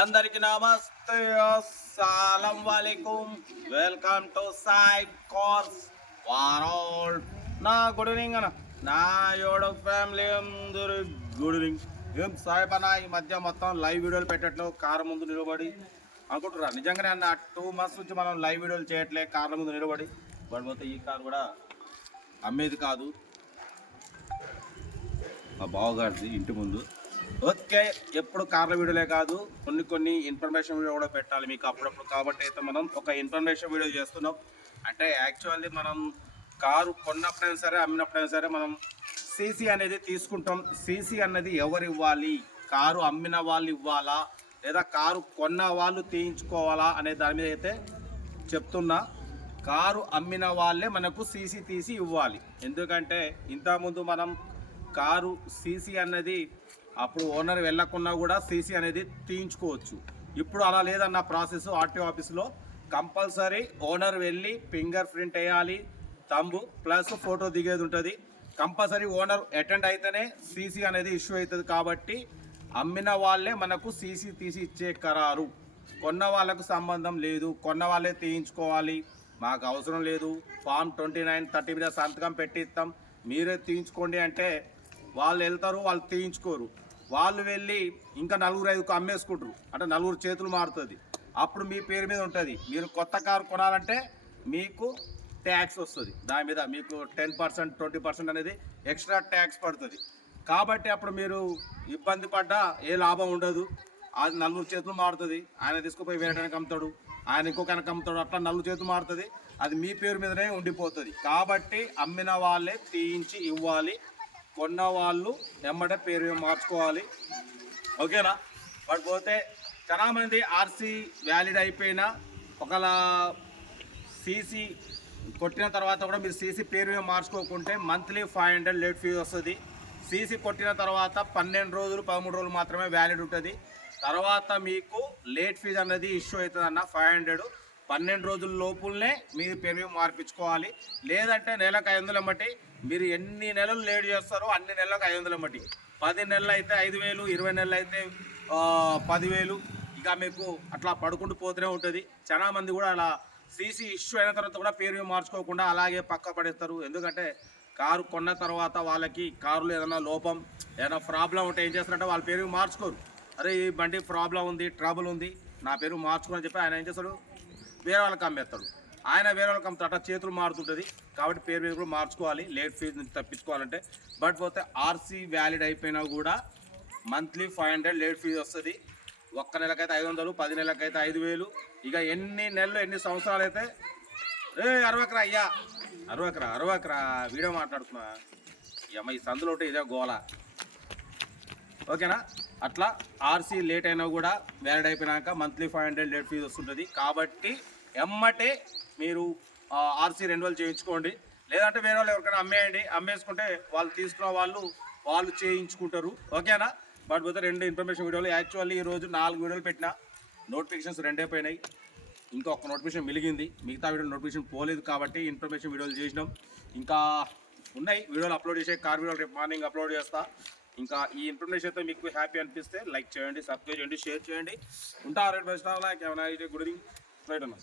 అందరికి నమస్తే, అస్సలం వాలేకుమ్. Welcome to Sai cars world. నా గుడ్ ఈవినింగ్ అన్న, నా యోడ ఫ్యామిలీ అందరు గుడ్ ఈవినింగ్. ఏం సాయి పన ఈ మధ్య మొత్తం లైవ్ వీడియోలు పెట్టట్లు కారు ముందు నిలబడి అనుకుంటురా. నిజంగానే అన్న 2 months నుంచి మనం లైవ్ వీడియోలు చేయట్లే కార్ల ముందు నిలబడి. బట్ మొత్తం ఈ కారు కూడా అమ్మేది కాదు, మా బావగారిది ఇంటి ముందు. ఓకే, ఎప్పుడు కార్ల వీడియోలే కాదు, కొన్ని ఇన్ఫర్మేషన్ వీడియో కూడా పెట్టాలి మీకు అప్పుడప్పుడు. కాబట్టి అయితే మనం ఒక ఇన్ఫర్మేషన్ వీడియో చేస్తున్నాం. అంటే యాక్చువల్లీ మనం కారు కొన్నప్పుడైనా సరే అమ్మినప్పుడైనా సరే మనం సీసీ అనేది తీసుకుంటాం. సీసీ అన్నది ఎవరు ఇవ్వాలి, కారు అమ్మిన వాళ్ళు ఇవ్వాలా లేదా కారు కొన్న వాళ్ళు తీయించుకోవాలా అనే దాని మీద అయితే చెప్తున్నా. కారు అమ్మిన వాళ్ళే మనకు సీసీ తీసి ఇవ్వాలి. ఎందుకంటే ఇంతకుముందు మనం కారు సీసీ అన్నది అప్పుడు ఓనర్ వెళ్ళకున్నా కూడా సీసీ అనేది తీయించుకోవచ్చు. ఇప్పుడు అలా లేదన్న ప్రాసెస్. ఆర్టీఓ ఆఫీస్లో కంపల్సరీ ఓనర్ వెళ్ళి ఫింగర్ ప్రింట్ వేయాలి, తంబు ప్లస్ ఫోటో దిగేది ఉంటుంది. కంపల్సరీ ఓనర్ అటెండ్ అయితేనే సీసీ అనేది ఇష్యూ అవుతుంది. కాబట్టి అమ్మిన వాళ్ళే మనకు సీసీ తీసి ఇచ్చే ఖరారు. కొన్న వాళ్ళకు సంబంధం లేదు, కొన్న వాళ్ళే తీయించుకోవాలి, మాకు అవసరం లేదు, ఫామ్ 29, 30 మీద సంతకం పెట్టిస్తాం, మీరే తీయించుకోండి అంటే వాళ్ళు వెళ్తారు, వాళ్ళు తీయించుకోరు. వాళ్ళు వెళ్ళి ఇంకా 4-5 అమ్మేసుకుంటారు. అంటే 4 చేతులు మారుతుంది. అప్పుడు మీ పేరు మీద ఉంటుంది. మీరు కొత్త కారు కొనాలంటే మీకు ట్యాక్స్ వస్తుంది. దాని మీద మీకు 10%, 20% అనేది ఎక్స్ట్రా ట్యాక్స్ పడుతుంది. కాబట్టి అప్పుడు మీరు ఇబ్బంది పడ్డా ఏ లాభం ఉండదు. అది 4 చేతులు మారుతుంది. ఆయన తీసుకుపోయి వేరేటానికి అమ్ముతాడు, ఆయన ఇంకొకరికి అమ్ముతాడు, అట్లా 4 చేతులు మారుతుంది. అది మీ పేరు మీదనే ఉండిపోతుంది. కాబట్టి అమ్మిన వాళ్ళే తీయించి ఇవ్వాలి, కొన్న వాళ్ళు ఎమ్మటే పేరు మార్చుకోవాలి. ఓకేనా? బట్ పోతే చాలామంది ఆర్సీ వ్యాలిడ్ అయిపోయినా ఒకవేళ సీసీ కొట్టిన తర్వాత కూడా మీరు సీసీ పేరు మార్చుకోకుంటే మంత్లీ 500 లేట్ ఫీజు వస్తుంది. సీసీ కొట్టిన తర్వాత 12 రోజులు 13 రోజులు మాత్రమే వ్యాలిడ్ ఉంటుంది. తర్వాత మీకు లేట్ ఫీజు అనేది ఇష్యూ అవుతుంది అన్న 500. 12 రోజుల లోపులనే మీరు పేరు మార్పించుకోవాలి. లేదంటే నెలకు 500 బట్టి మీరు ఎన్ని నెలలు లేట్ చేస్తారో అన్ని నెలలకు 500 బట్టి. 10 నెలలు అయితే 5,000, 20 నెలలు అయితే 10,000. ఇక మీకు అట్లా పడుకుంటూ పోతూనే ఉంటుంది. చాలా మంది కూడా అలా సీసీ ఇష్యూ అయిన తర్వాత కూడా పేరు మార్చుకోకుండా అలాగే పక్క పడేస్తారు. ఎందుకంటే కారు కొన్న తర్వాత వాళ్ళకి కారులో ఏదైనా లోపం, ఏదైనా ప్రాబ్లం ఉంటే ఏం చేస్తారంటే వాళ్ళ పేరు మార్చుకోరు. అరే ఈ బండి ప్రాబ్లం ఉంది, ట్రబుల్ ఉంది, నా పేరు మార్చుకోని చెప్పి ఆయన ఏం చేస్తాడు, వేరే వాళ్ళకి అమ్మేస్తాడు. ఆయన వేరే వాళ్ళకి అమ్ముతాడు. అట్లా చేతులు మారుతుంటుంది. కాబట్టి పేరు మీద కూడా మార్చుకోవాలి లేట్ ఫీజు నుంచి తప్పించుకోవాలంటే. బట్ పోతే ఆర్సీ వ్యాలిడ్ అయిపోయినా కూడా మంత్లీ 500 లేట్ ఫీజు వస్తుంది. ఒక్క నెలకైతే 500, 10 నెలలకైతే 5,000. ఇక ఎన్ని నెలలు ఎన్ని సంవత్సరాలు అయితే అరవకరా అయ్యా, అరవకరా వీడియో మాట్లాడుతున్నా అమ్మ, ఈ సందులో ఉంటే ఇదే గోల. ఓకేనా? అట్లా ఆర్సీ లేట్ అయినా కూడా వ్యాలిడ్ అయిపోయినాక మంత్లీ 500 లేట్ ఫీజు వస్తుంటుంది. కాబట్టి ఎమ్మటే మీరు ఆర్సీ రెన్యువల్ చేయించుకోండి. లేదంటే వేరే వాళ్ళు ఎవరికైనా అమ్మేయండి. అమ్మేసుకుంటే వాళ్ళు తీసుకున్న వాళ్ళు చేయించుకుంటారు. ఓకేనా? బట్ పోతే 2 ఇన్ఫర్మేషన్ వీడియోలు. యాక్చువల్లీ ఈరోజు 4 వీడియోలు పెట్టిన, నోటిఫికేషన్స్ 2 అయిపోయినాయి. ఇంకొక నోటిఫికేషన్ మిలిగింది. మిగతా వీడియో నోటిఫికేషన్ పోలేదు కాబట్టి ఇన్ఫర్మేషన్ వీడియోలు చేసినాం. ఇంకా ఉన్నాయి వీడియోలు అప్లోడ్ చేసే. కార్ వీడియోలు రేపు మార్నింగ్ అప్లోడ్ చేస్తా. ఇంకా ఈ ఇన్ఫర్మేషన్ అయితే మీకు హ్యాపీ అనిపిస్తే లైక్ చేయండి, సబ్స్క్రైబ్ చేయండి, షేర్ చేయండి. ఉంటా. Rate best. Like good evening. Right అన్న.